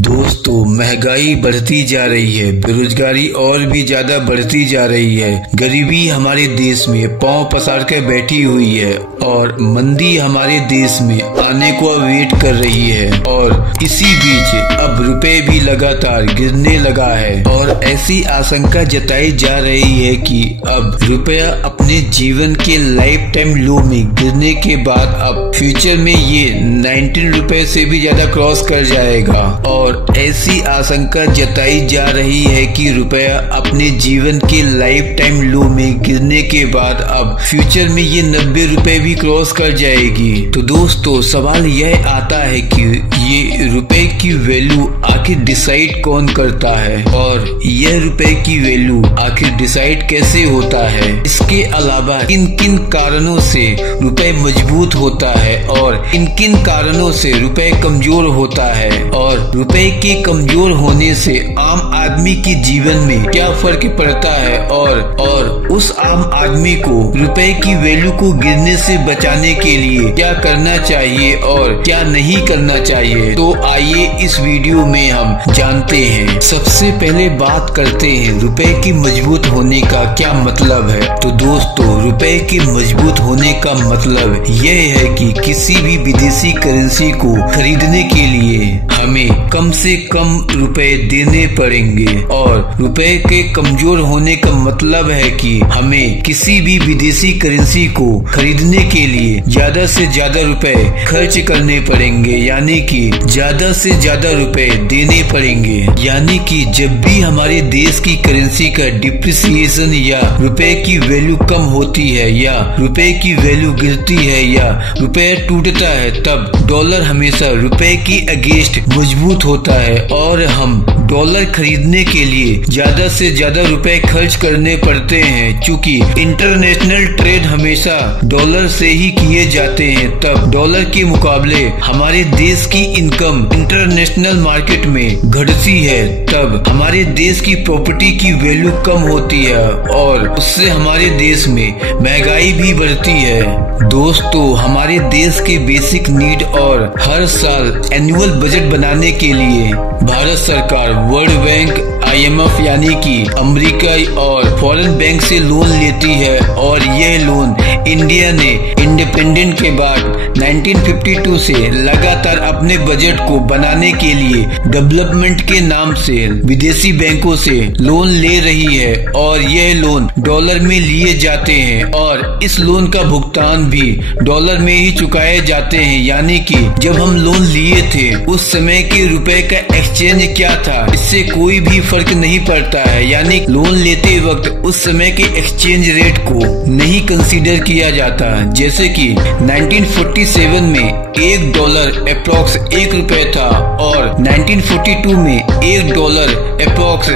दोस्तों, महंगाई बढ़ती जा रही है, बेरोजगारी और भी ज्यादा बढ़ती जा रही है, गरीबी हमारे देश में पांव पसार कर बैठी हुई है और मंदी हमारे देश में आने को वेट कर रही है। और इसी बीच अब रुपए भी लगातार गिरने लगा है और ऐसी आशंका जताई जा रही है कि अब रुपया अपने जीवन के लाइफ टाइम लो में गिरने के बाद अब फ्यूचर में ये 19 रुपए से भी ज्यादा क्रॉस कर जाएगा। और ऐसी आशंका जताई जा रही है कि रुपया अपने जीवन के लाइफ टाइम लो में गिरने के बाद अब फ्यूचर में ये 90 रुपए भी क्रॉस कर जाएगी। तो दोस्तों, सवाल यह आता है कि ये रुपए की वैल्यू आखिर डिसाइड कौन करता है और यह रुपए की वैल्यू आखिर डिसाइड कैसे होता है। इसके अलावा किन किन कारणों से रुपए मजबूत होता है और किन किन कारणों से रुपए कमजोर होता है और रुपए के कमजोर होने से आम आदमी के जीवन में क्या फर्क पड़ता है और उस आम आदमी को रुपए की वैल्यू को गिरने से बचाने के लिए क्या करना चाहिए और क्या नहीं करना चाहिए। तो आइए इस वीडियो में हम जानते हैं। सबसे पहले बात करते हैं रुपए की मजबूत होने का क्या मतलब है। तो दोस्तों, रुपए के मजबूत होने का मतलब यह है कि किसी भी विदेशी करेंसी को खरीदने के लिए हमें कम से कम रुपए देने पड़ेंगे और रुपए के कमजोर होने का मतलब है कि हमें किसी भी विदेशी करेंसी को खरीदने के लिए ज्यादा से ज्यादा रुपए खर्च करने पड़ेंगे, यानी कि ज्यादा से ज्यादा रुपए देने पड़ेंगे। यानी कि जब भी हमारे देश की करेंसी का डिप्रिसिएशन या रुपए की वैल्यू कम होती है या रुपए की वैल्यू गिरती है या रुपया टूटता है, तब डॉलर हमेशा रुपए की अगेंस्ट मजबूत होता है और हम डॉलर खरीदने के लिए ज्यादा से ज्यादा रुपए खर्च करने पड़ते हैं। चूँकि इंटरनेशनल ट्रेड हमेशा डॉलर से ही किए जाते हैं, तब डॉलर के मुकाबले हमारे देश की इनकम इंटरनेशनल मार्केट में घटती है, तब हमारे देश की प्रॉपर्टी की वैल्यू कम होती है और उससे हमारे देश में महंगाई भी बढ़ती है। दोस्तों, हमारे देश के बेसिक नीड और हर साल एनुअल बजट बनाने के लिए भारत सरकार वर्ल्ड बैंक, IMF यानी कि अमेरिका और फॉरेन बैंक से लोन लेती है और यह लोन इंडिया ने इंडिपेंडेंट के बाद 1952 से लगातार अपने बजट को बनाने के लिए डेवलपमेंट के नाम से विदेशी बैंकों से लोन ले रही है और यह लोन डॉलर में लिए जाते हैं और इस लोन का भुगतान भी डॉलर में ही चुकाए जाते हैं। यानी कि जब हम लोन लिए थे उस समय के रुपए का एक्सचेंज क्या था, इससे कोई भी फर्क नहीं पड़ता है। यानी लोन लेते वक्त उस समय के एक्सचेंज रेट को नहीं कंसीडर किया जाता। जैसे कि 1947 में $1 अप्रोक्स 1 रुपए था और 1942 में $1 अप्रोक्स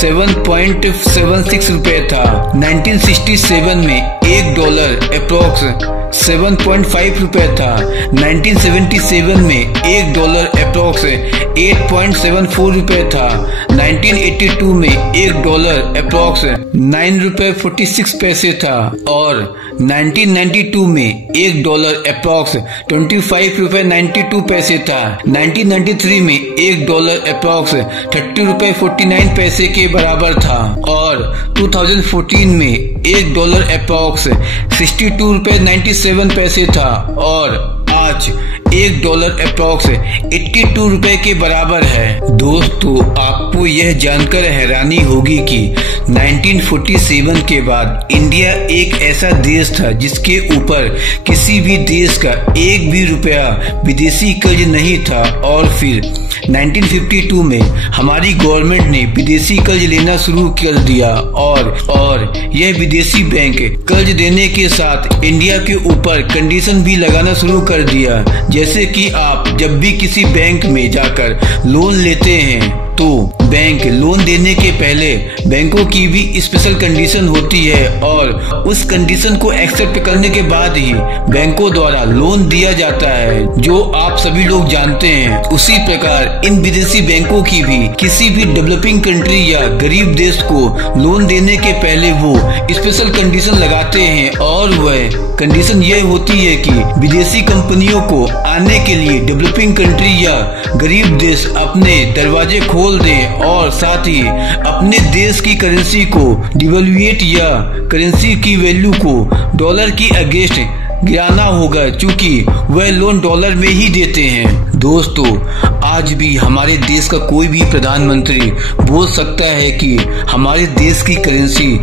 7.76 रुपए था। 1967 में $1 अप्रोक्स 7.5 रुपए था। 1977 में $1 अप्रोक्स 8.74 रुपए था। 1982 में $1 अप्रोक्स 9 रुपए 46 पैसे था और 1992 में $1 अप्रोक्स 25 रुपए 92 पैसे था। 1993 में $1 अप्रोक्स 30 रुपए 49 पैसे के बराबर था और 2014 में $1 अप्रोक्स 62 रुपए 97 पैसे था और आज $1 अप्रोक्स 82 रुपए के बराबर है। दोस्तों, आपको यह जानकर हैरानी होगी कि 1947 के बाद इंडिया एक ऐसा देश था जिसके ऊपर किसी भी देश का एक भी रुपया विदेशी कर्ज नहीं था और फिर 1952 में हमारी गवर्नमेंट ने विदेशी कर्ज लेना शुरू कर दिया और यह विदेशी बैंक कर्ज देने के साथ इंडिया के ऊपर कंडीशन भी लगाना शुरू कर दिया। जैसे कि आप जब भी किसी बैंक में जाकर लोन लेते हैं तो बैंक लोन देने के पहले बैंकों की भी स्पेशल कंडीशन होती है और उस कंडीशन को एक्सेप्ट करने के बाद ही बैंकों द्वारा लोन दिया जाता है, जो आप सभी लोग जानते हैं। उसी प्रकार इन विदेशी बैंकों की भी किसी भी डेवलपिंग कंट्री या गरीब देश को लोन देने के पहले वो स्पेशल कंडीशन लगाते हैं और वह कंडीशन यह होती है कि विदेशी कंपनियों को आने के लिए डेवलपिंग कंट्री या गरीब देश अपने दरवाजे खोल दें और साथ ही अपने देश की करेंसी को डिवैल्यूएट या करेंसी की वैल्यू को डॉलर की अगेंस्ट गिराना होगा, चूंकि वह लोन डॉलर में ही देते हैं। दोस्तों, आज भी हमारे देश का कोई भी प्रधानमंत्री बोल सकता है कि हमारे देश की करेंसी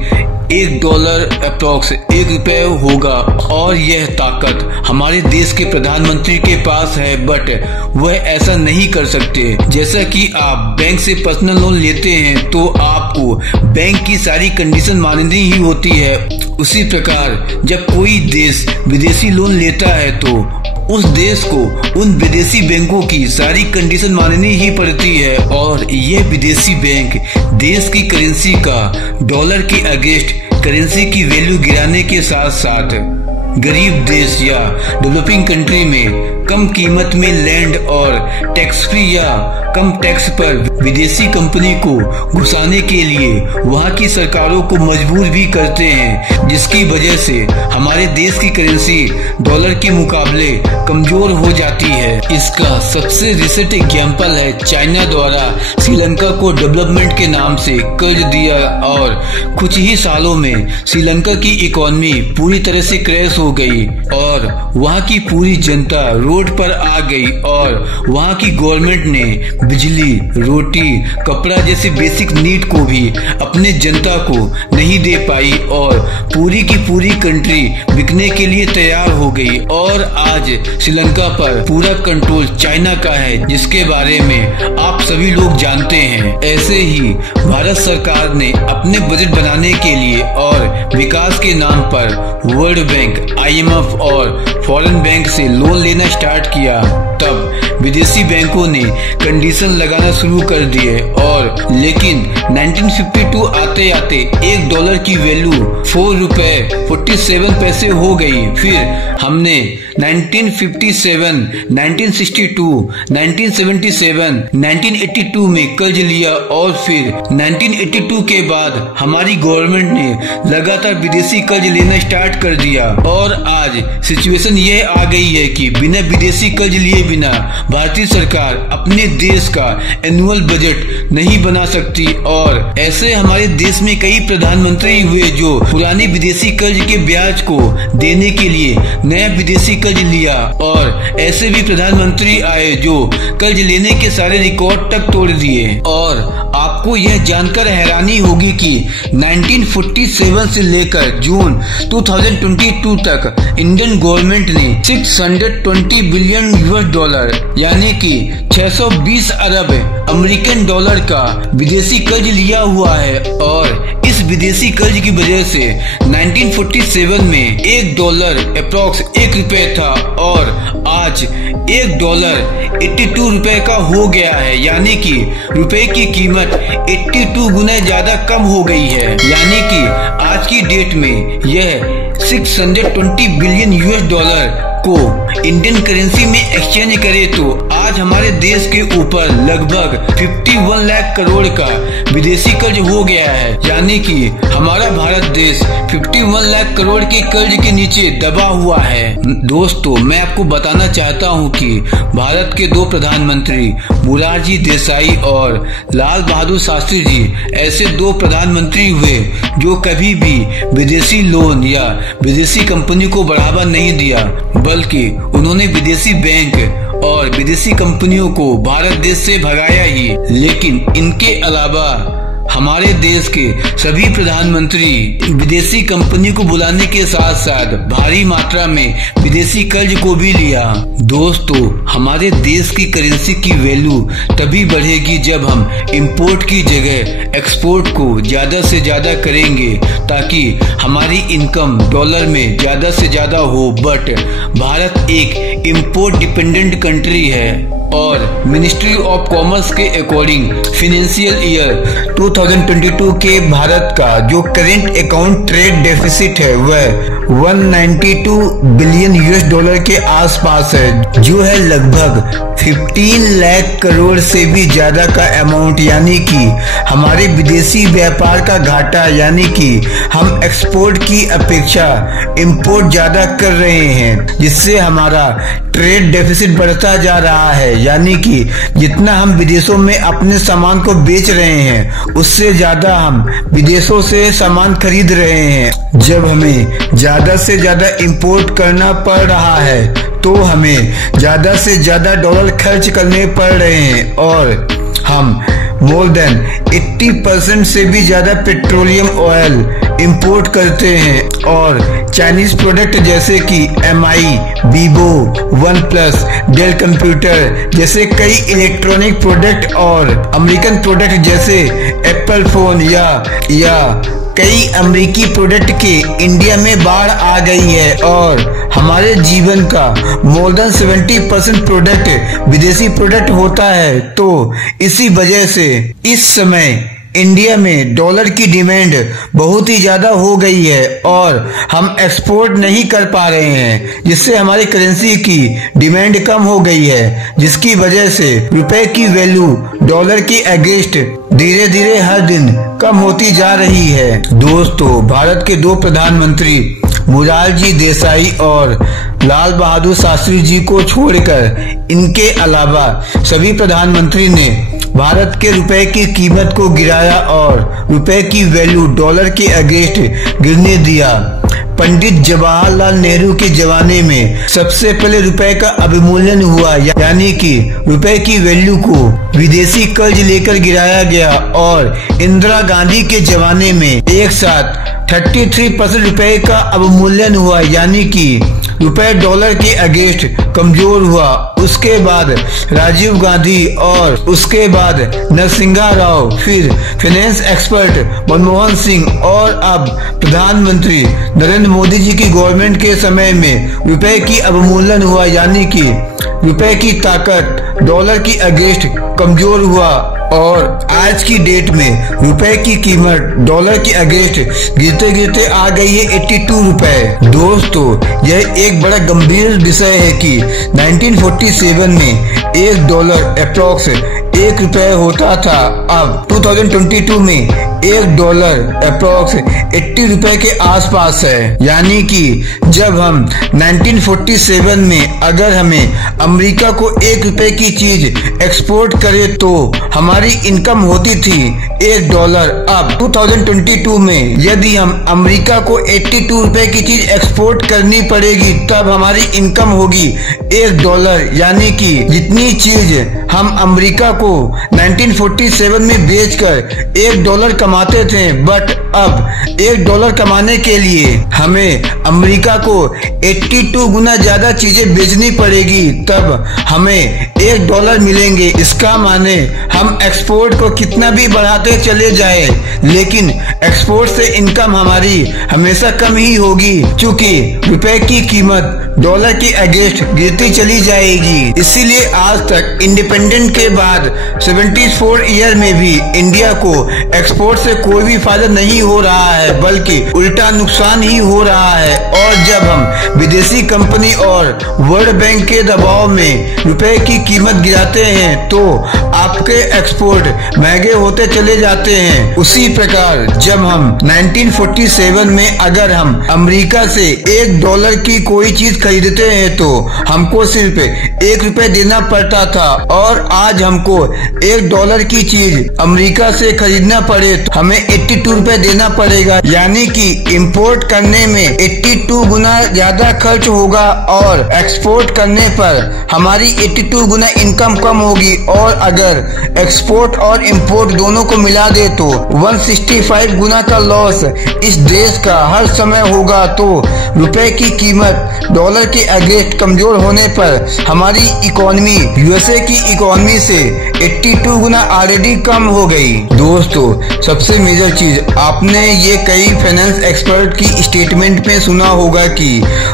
$1 अप्रॉक्स ₹1 होगा और यह ताकत हमारे देश के प्रधानमंत्री के पास है, बट वह ऐसा नहीं कर सकते। जैसा कि आप बैंक से पर्सनल लोन लेते हैं तो आपको बैंक की सारी कंडीशन माननी ही होती है। उसी प्रकार जब कोई देश विदेशी लोन लेता है तो उस देश को उन विदेशी बैंकों की सारी कंडीशन माननी ही पड़ती है और ये विदेशी बैंक देश की करेंसी का डॉलर के अगेंस्ट करेंसी की वैल्यू गिराने के साथ साथ गरीब देश या डेवलपिंग कंट्री में कम कीमत में लैंड और टैक्स फ्री या कम टैक्स पर विदेशी कंपनी को घुसाने के लिए वहां की सरकारों को मजबूर भी करते हैं, जिसकी वजह से हमारे देश की करेंसी डॉलर के मुकाबले कमजोर हो जाती है। इसका सबसे रिसेंट एग्जाम्पल है चाइना द्वारा श्रीलंका को डेवलपमेंट के नाम से कर्ज दिया और कुछ ही सालों में श्रीलंका की इकोनॉमी पूरी तरह से क्रैश हो गई और वहां की पूरी जनता रोड पर आ गई और वहां की गवर्नमेंट ने बिजली, रोटी, कपड़ा जैसे बेसिक नीड को भी अपने जनता को नहीं दे पाई और पूरी की पूरी कंट्री बिकने के लिए तैयार हो गई और आज श्रीलंका पर पूरा कंट्रोल चाइना का है, जिसके बारे में आप सभी लोग जानते हैं। ऐसे ही भारत सरकार ने अपने बजट बनाने के लिए और विकास के नाम पर वर्ल्ड बैंक, IMF और फॉरेन बैंक से लोन लेना स्टार्ट किया। तब विदेशी बैंकों ने कंडीशन लगाना शुरू कर दिए और लेकिन 1952 आते आते $1 की वैल्यू ₹4.47 हो गई। फिर हमने 1957, 1962, 1977, 1982 में कर्ज लिया और फिर 1982 के बाद हमारी गवर्नमेंट ने लगातार विदेशी कर्ज लेना स्टार्ट कर दिया और आज सिचुएशन यह आ गई है कि बिना विदेशी कर्ज लिए बिना भारतीय सरकार अपने देश का एनुअल बजट नहीं बना सकती और ऐसे हमारे देश में कई प्रधानमंत्री हुए जो पुराने विदेशी कर्ज के ब्याज को देने के लिए नया विदेशी कर्ज लिया और ऐसे भी प्रधानमंत्री आए जो कर्ज लेने के सारे रिकॉर्ड तक तोड़ दिए। और आपको यह जानकर हैरानी होगी कि 1947 से लेकर जून 2022 तक इंडियन गवर्नमेंट ने $620 बिलियन यानी कि 620 अरब अमेरिकन डॉलर का विदेशी कर्ज लिया हुआ है और इस विदेशी कर्ज की वजह से 1947 में $1 अप्रॉक्स ₹1 था और आज $1 $82 का हो गया है, यानी कि रुपए की कीमत 82 गुना ज्यादा कम हो गई है। यानी कि आज की डेट में यह $620 बिलियन को इंडियन करेंसी में एक्सचेंज करे तो आज हमारे देश के ऊपर लगभग 51 लाख करोड़ का विदेशी कर्ज हो गया है, यानी कि हमारा भारत देश 51 लाख करोड़ के कर्ज के नीचे दबा हुआ है। दोस्तों, मैं आपको बताना चाहता हूं कि भारत के 2 प्रधानमंत्री मोरारजी देसाई और लाल बहादुर शास्त्री जी ऐसे 2 प्रधानमंत्री हुए जो कभी भी विदेशी लोन या विदेशी कंपनी को बढ़ावा नहीं दिया, बल्कि उन्होंने विदेशी बैंक और विदेशी कंपनियों को भारत देश से भगाया ही। लेकिन इनके अलावा हमारे देश के सभी प्रधानमंत्री विदेशी कंपनी को बुलाने के साथ साथ भारी मात्रा में विदेशी कर्ज को भी लिया। दोस्तों, हमारे देश की करेंसी की वैल्यू तभी बढ़ेगी जब हम इंपोर्ट की जगह एक्सपोर्ट को ज्यादा से ज्यादा करेंगे ताकि हमारी इनकम डॉलर में ज्यादा से ज्यादा हो। बट भारत एक इंपोर्ट डिपेंडेंट कंट्री है। और मिनिस्ट्री ऑफ कॉमर्स के अकॉर्डिंग फाइनेंशियल ईयर 2022 के भारत का जो करेंट अकाउंट ट्रेड डेफिसिट है वह 192 बिलियन यूएस डॉलर के आसपास है, जो है लगभग 15 लाख करोड़ से भी ज्यादा का अमाउंट। यानी कि हमारे विदेशी व्यापार का घाटा, यानी कि हम एक्सपोर्ट की अपेक्षा इंपोर्ट ज्यादा कर रहे हैं, जिससे हमारा ट्रेड डेफिसिट बढ़ता जा रहा है। यानी कि जितना हम विदेशों में अपने सामान को बेच रहे हैं उससे ज्यादा हम विदेशों से सामान खरीद रहे हैं। जब हमें ज्यादा से ज्यादा इंपोर्ट करना पड़ रहा है तो हमें ज्यादा से ज्यादा डॉलर खर्च करने पड़ रहे हैं और हम मोर देन 80% से भी ज्यादा पेट्रोलियम ऑयल इंपोर्ट करते हैं और चाइनीज प्रोडक्ट जैसे कि MI, Vivo, OnePlus, del computer जैसे कई इलेक्ट्रॉनिक प्रोडक्ट और अमेरिकन प्रोडक्ट जैसे एप्पल फोन या कई अमेरिकी प्रोडक्ट के इंडिया में बाढ़ आ गई है और हमारे जीवन का मोर देन 70% प्रोडक्ट विदेशी प्रोडक्ट होता है। तो इसी वजह से इस समय इंडिया में डॉलर की डिमांड बहुत ही ज्यादा हो गई है और हम एक्सपोर्ट नहीं कर पा रहे हैं, जिससे हमारी करेंसी की डिमांड कम हो गई है, जिसकी वजह से रुपए की वैल्यू डॉलर की अगेंस्ट धीरे धीरे हर दिन कम होती जा रही है। दोस्तों, भारत के दो प्रधानमंत्री मोरारजी देसाई और लाल बहादुर शास्त्री जी को छोड़कर इनके अलावा सभी प्रधानमंत्री ने भारत के रुपए की कीमत को गिराया और रुपए की वैल्यू डॉलर के अगेंस्ट गिरने दिया। पंडित जवाहरलाल नेहरू के जमाने में सबसे पहले रुपए का अवमूल्यन हुआ, यानी कि रुपए की वैल्यू को विदेशी कर्ज लेकर गिराया गया और इंदिरा गांधी के जमाने में एक साथ 33% रुपए का अवमूल्यन हुआ, यानी कि रुपए डॉलर के अगेंस्ट कमजोर हुआ। उसके बाद राजीव गांधी और उसके बाद नरसिंहा राव, फिर फाइनेंस एक्सपर्ट मनमोहन सिंह और अब प्रधानमंत्री नरेंद्र मोदी जी की गवर्नमेंट के समय में रुपए की अवमूल्यन हुआ, यानी कि रुपए की ताकत डॉलर की अगेंस्ट कमजोर हुआ और आज की डेट में रुपए की कीमत डॉलर के अगेंस्ट गिरते गिरते आ गई है 82 रुपए। दोस्तों, यह एक बड़ा गंभीर विषय है कि 1947 में $1 अप्रोक्स 1 रुपए होता था। अब 2022 में $1 अप्रोक्स 80 रुपए के आसपास है। यानी कि जब हम 1947 में अगर हमें अमेरिका को 1 रुपए की चीज एक्सपोर्ट करे तो हमारी इनकम होती थी $1। अब 2022 में यदि हम अमेरिका को 82 रुपए की चीज एक्सपोर्ट करनी पड़ेगी तब हमारी इनकम होगी $1। यानी कि जितनी चीज हम अमेरिका को 1947 में बेचकर $1 कमाते थे, बट अब $1 कमाने के लिए हमें अमेरिका को 82 गुना ज्यादा चीजें बेचनी पड़ेगी, तब हमें $1 मिलेंगे। इसका माने हम एक्सपोर्ट को कितना भी बढ़ाते चले जाए लेकिन एक्सपोर्ट से इनकम हमारी हमेशा कम ही होगी, क्योंकि रुपए की कीमत डॉलर के अगेंस्ट गिरती चली जाएगी। इसीलिए आज तक इंडिपेंडेंट के बाद 74 ईयर में भी इंडिया को एक्सपोर्ट से कोई भी फायदा नहीं हो रहा है, बल्कि उल्टा नुकसान ही हो रहा है। और जब हम विदेशी कंपनी और वर्ल्ड बैंक के दबाव में रुपए की कीमत गिराते हैं तो आपके एक्सपोर्ट महंगे होते चले जाते हैं। उसी प्रकार जब हम 1947 में अगर हम अमेरिका से $1 की कोई चीज खरीदते हैं तो हमको सिर्फ ₹1 देना पड़ता था, और आज हमको $1 की चीज अमेरिका से खरीदना पड़े तो हमें 82 रुपए देना पड़ेगा। यानी कि इंपोर्ट करने में 82 गुना ज्यादा खर्च होगा और एक्सपोर्ट करने पर हमारी 82 गुना इनकम कम होगी। और अगर एक्सपोर्ट और इंपोर्ट दोनों को मिला दे तो 165 गुना का लॉस इस देश का हर समय होगा। तो रुपए की कीमत डॉलर के अगेंस्ट कमजोर होने पर हमारी इकोनॉमी यूएसए की इकोनॉमी से 82 गुना ऑलरेडी कम हो गई। दोस्तों, सबसे मेजर चीज आप आपने ये कई फाइनेंस एक्सपर्ट की स्टेटमेंट में सुना होगा कि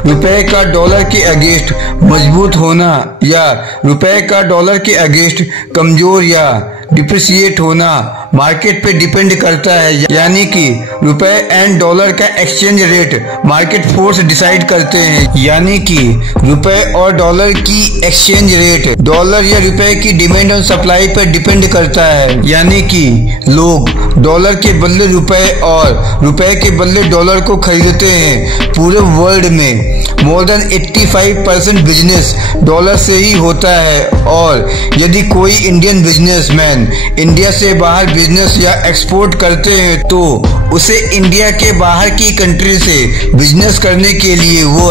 रुपए का डॉलर के अगेंस्ट मजबूत होना या रुपए का डॉलर के अगेंस्ट कमजोर या डिप्रिसिएट होना मार्केट पे डिपेंड करता है, यानी कि रुपए एंड डॉलर का exchange rate market force decide करते हैं। यानी कि रुपए और डॉलर की एक्सचेंज रेट डॉलर या रुपए की डिमांड और सप्लाई पर डिपेंड करता है। यानी कि लोग डॉलर के बदले रुपए और रुपए के बदले डॉलर को खरीदते हैं। पूरे वर्ल्ड में मोर देन 85% बिजनेस डॉलर से ही होता है, और यदि कोई इंडियन बिजनेसमैन इंडिया से बाहर बिजनेस या एक्सपोर्ट करते हैं तो उसे इंडिया के बाहर की कंट्री से बिजनेस करने के लिए वो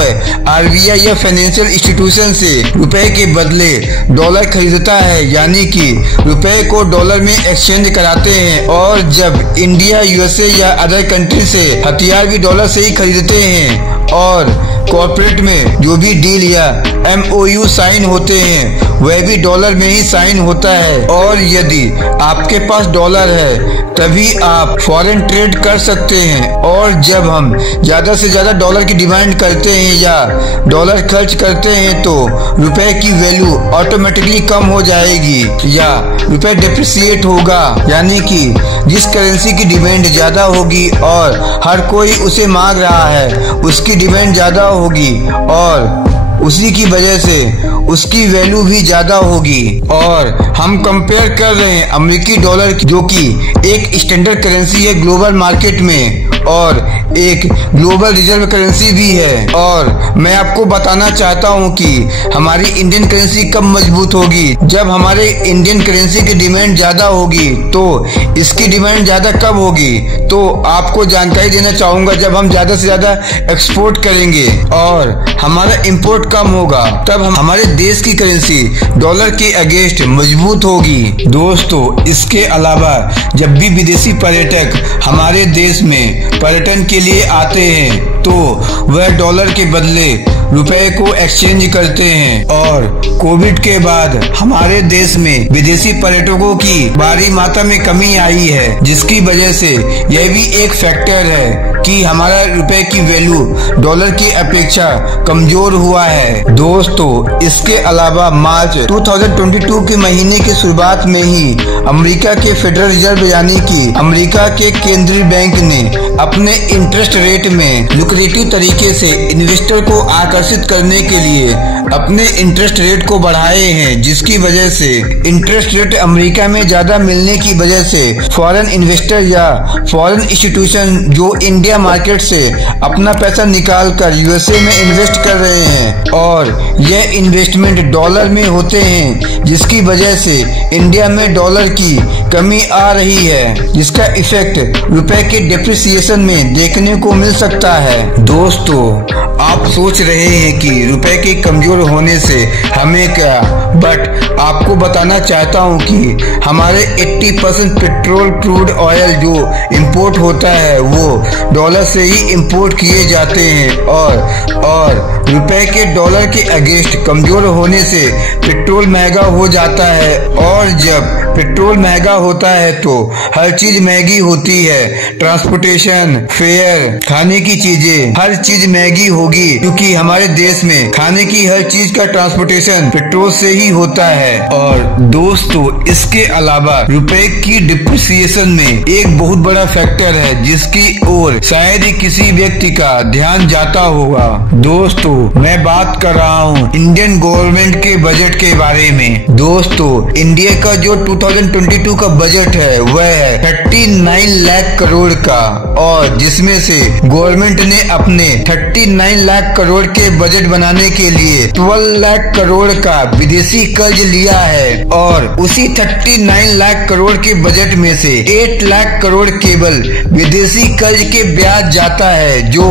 आरबीआई या फाइनेंशियल इंस्टीट्यूशन से रुपए के बदले डॉलर खरीदता है, यानी कि रुपए को डॉलर में एक्सचेंज कराते हैं। और जब इंडिया, यूएसए या अदर कंट्री से हथियार भी डॉलर से ही खरीदते हैं, और कॉर्पोरेट में जो भी डील या MOU साइन होते हैं वह भी डॉलर में ही साइन होता है। और यदि आपके पास डॉलर है तभी आप फॉरेन ट्रेड कर सकते हैं, और जब हम ज्यादा से ज्यादा डॉलर की डिमांड करते हैं या डॉलर खर्च करते हैं तो रुपए की वैल्यू ऑटोमेटिकली कम हो जाएगी या रुपए डिप्रिसिएट होगा। यानी कि जिस करेंसी की डिमांड ज्यादा होगी और हर कोई उसे मांग रहा है उसकी डिमांड ज्यादा होगी, और उसी की वजह से उसकी वैल्यू भी ज्यादा होगी। और हम कंपेयर कर रहे हैं अमेरिकी डॉलर जो कि एक स्टैंडर्ड करेंसी है ग्लोबल मार्केट में और एक ग्लोबल रिजर्व करेंसी भी है। और मैं आपको बताना चाहता हूं कि हमारी इंडियन करेंसी कब मजबूत होगी, जब हमारे इंडियन करेंसी की डिमांड ज्यादा होगी। तो इसकी डिमांड ज्यादा कब होगी, तो आपको जानकारी देना चाहूंगा जब हम ज्यादा से ज्यादा एक्सपोर्ट करेंगे और हमारा इंपोर्ट कम होगा, तब हम हमारे देश की करेंसी डॉलर के अगेंस्ट मजबूत होगी। दोस्तों, इसके अलावा जब भी विदेशी पर्यटक हमारे देश में पर्यटन के लिए आते हैं तो वह डॉलर के बदले रुपए को एक्सचेंज करते हैं, और कोविड के बाद हमारे देश में विदेशी पर्यटकों की भारी मात्रा में कमी आई है, जिसकी वजह से यह भी एक फैक्टर है कि हमारा रुपए की वैल्यू डॉलर की अपेक्षा कमजोर हुआ है। दोस्तों, इसके अलावा मार्च 2022 के महीने की शुरुआत में ही अमेरिका के फेडरल रिजर्व यानी कि अमेरिका के केंद्रीय बैंक ने अपने इंटरेस्ट रेट में लुक्रेटिव तरीके से इन्वेस्टर को आकर्षित करने के लिए अपने इंटरेस्ट रेट को बढ़ाए हैं, जिसकी वजह से इंटरेस्ट रेट अमेरिका में ज्यादा मिलने की वजह से फॉरेन इन्वेस्टर या फॉरेन इंस्टीट्यूशन जो इंडिया मार्केट से अपना पैसा निकाल कर यूएसए में इन्वेस्ट कर रहे हैं, और यह इन्वेस्टमेंट डॉलर में होते हैं, जिसकी वजह से इंडिया में डॉलर की कमी आ रही है, जिसका इफेक्ट रुपए के डेप्रिसिएशन में देखने को मिल सकता है। दोस्तों, आप सोच रहे हैं कि रुपए के कमजोर होने से हमें क्या, बट आपको बताना चाहता हूं कि हमारे 80% पेट्रोल क्रूड ऑयल जो इंपोर्ट होता है वो डॉलर से ही इंपोर्ट किए जाते हैं, और रुपए के डॉलर के अगेंस्ट कमजोर होने से पेट्रोल महंगा हो जाता है, और जब पेट्रोल महंगा होता है तो हर चीज महंगी होती है, ट्रांसपोर्टेशन, फेयर, खाने की चीजें, हर चीज महंगी होगी, क्योंकि हमारे देश में खाने की हर चीज का ट्रांसपोर्टेशन पेट्रोल से ही होता है। और दोस्तों, इसके अलावा रुपए की डिप्रिसिएशन में एक बहुत बड़ा फैक्टर है जिसकी ओर शायद ही किसी व्यक्ति का ध्यान जाता होगा। दोस्तों, मैं बात कर रहा हूँ इंडियन गवर्नमेंट के बजट के बारे में। दोस्तों, इंडिया का जो 2022 का बजट है वह है 39 लाख करोड़ का, और जिसमें से गवर्नमेंट ने अपने 39 लाख करोड़ के बजट बनाने के लिए 12 लाख करोड़ का विदेशी कर्ज लिया है, और उसी 39 लाख करोड़ के बजट में से 8 लाख करोड़ केवल विदेशी कर्ज के ब्याज जाता है, जो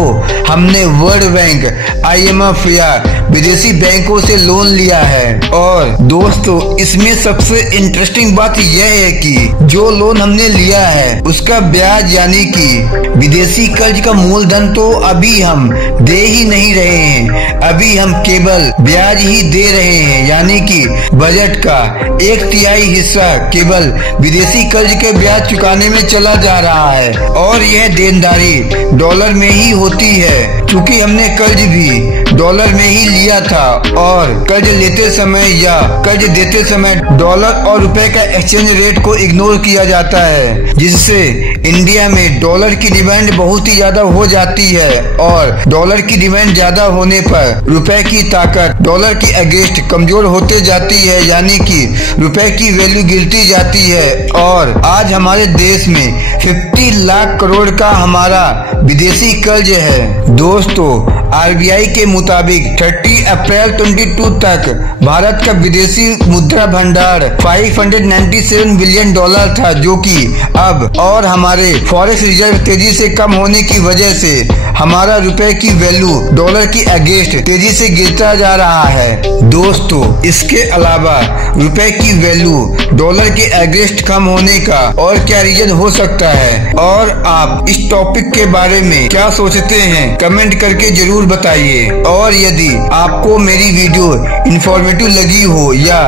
हमने वर्ल्ड बैंक, IMF या विदेशी बैंकों से लोन लिया है। और दोस्तों, इसमें सबसे इंटरेस्टिंग बात यह है कि जो लोन हमने लिया है उसका ब्याज यानी कि विदेशी कर्ज का मूलधन तो अभी हम दे ही नहीं रहे हैं, अभी हम केवल ब्याज ही दे रहे हैं, यानी कि कि बजट का 1/3 हिस्सा केवल विदेशी कर्ज के ब्याज चुकाने में चला जा रहा है और यह देनदारी डॉलर में ही होती है, क्योंकि हमने कर्ज भी डॉलर में ही लिया था और कर्ज लेते समय या कर्ज देते समय डॉलर और रुपए का एक्सचेंज रेट को इग्नोर किया जाता है, जिससे इंडिया में डॉलर की डिमांड बहुत ही ज्यादा हो जाती है और डॉलर की डिमांड ज्यादा होने पर रुपए की ताकत डॉलर के अगेंस्ट कमजोर होते जाती है, यानी कि रुपए की वैल्यू गिरती जाती है। और आज हमारे देश में 50 लाख करोड़ का हमारा विदेशी कर्ज है। दोस्तों, आरबीआई के मुताबिक 30 अप्रैल 22 तक भारत का विदेशी मुद्रा भंडार 597 बिलियन डॉलर था, जो कि अब और हमारे फॉरेक्स रिजर्व तेजी से कम होने की वजह से हमारा रुपए की वैल्यू डॉलर की अगेंस्ट तेजी से गिरता जा रहा है। दोस्तों, इसके अलावा रुपए की वैल्यू डॉलर के अगेंस्ट कम होने का और क्या रीजन हो सकता है, और आप इस टॉपिक के बारे में क्या सोचते हैं, कमेंट करके जरूर बताइए। और यदि आपको मेरी वीडियो इंफॉर्मेटिव लगी हो या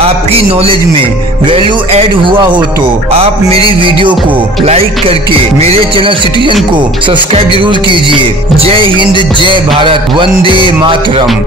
आपकी नॉलेज में वैल्यू ऐड हुआ हो तो आप मेरी वीडियो को लाइक करके मेरे चैनल सिटीजन को सब्सक्राइब जरूर कीजिए। जय हिंद, जय भारत, वंदे मातरम।